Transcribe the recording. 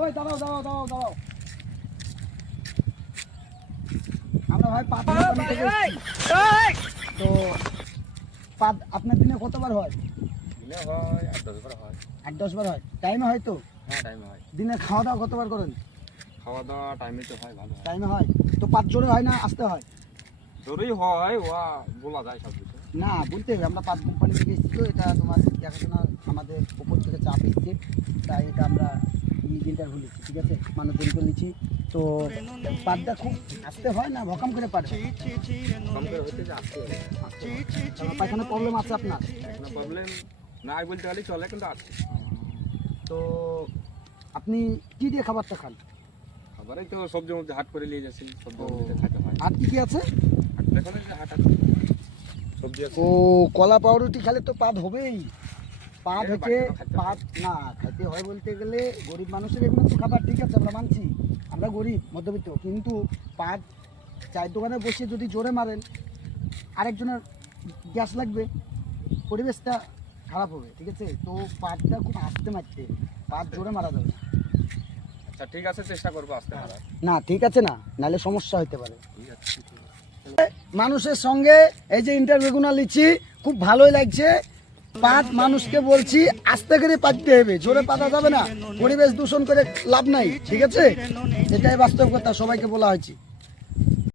ওই দাঁড়াও দাঁড়াও দাঁড়াও দাঁড়াও, আমরা ভাই পাত থেকে তো পাত আপনার দিনে কতবার হয়? দিনে হয় 8-10 বার হয়। 8-10 বার হয়। টাইমে হয় তো? হ্যাঁ টাইমে হয়। দিনে খাওয়া দাওয়া কতবার করেন? খাওয়া দাওয়া টাইমে তো হয়, ভালো হয়। টাইমে হয় তো পাত জোরে হয় না আসতে হয়? জোরেই হয়, ওয়া বলা যায় সব কিছু। না বলতে হবে, আমরা পাত কোম্পানি থেকে এসেছি তো, এটা তোমার দেখাশোনা আমাদের উপর থেকে চাপ এসছে, তাই এটা আমরা ইন্টারভিউ নিচ্ছি, ঠিক আছে, মানুষজন করে নিচ্ছি। তো পাতটা খুব আসতে হয় না ভকাম করে পারে? কম করে হতে যে আসতে হবে। পায়খানা প্রবলেম আছে আপনার? কোনো প্রবলেম নাই বলতে গেলেই চলে, কিন্তু আছে। তো আপনি কি দিয়ে খাবারটা খান? খাবারই তো সবজির মধ্যে হাট করে নিয়ে যাচ্ছি, সবজির মধ্যে খাইতে হয়। আর কি কি আছে? হাট দেখো না যে হাট আছে, সবজি আছে। ও কলা পাউরুটি খেলে তো পাত হবেই। পাত এর হচ্ছে বাড়িতে তো খাইতে পাত না খাইতে হয় বলতে গেলে গরিব মানুষের এগুলো তো খাবার, ঠিক আছে, আমরা মানছি, আমরা গরিব মধ্যবিত্ত, কিন্তু পাত চায়ের দোকানে বসে যদি জোরে মারেন আরেকজনের গ্যাস লাগবে, পরিবেশটা খারাপ হবে, ঠিক আছে। তো পাতটা খুব আস্তে মারতে, পাত জোরে মারা যাবে না। আচ্ছা ঠিক আছে, চেষ্টা করবো আসতে মারার। না ঠিক আছে, না নাহলে সমস্যা হতে পারে। ঠিক আছে। মানুষের সঙ্গে এই যে ইন্টারভিউগুলো নিচ্ছি, খুব ভালোই লাগছে। পাত মানুষকে বলছি আস্তে করে পাততে হবে, জোরে পাতা যাবে না, পরিবেশ দূষণ করে লাভ নাই, ঠিক আছে, এটাই বাস্তব কথা, সবাইকে বলা হয়েছে।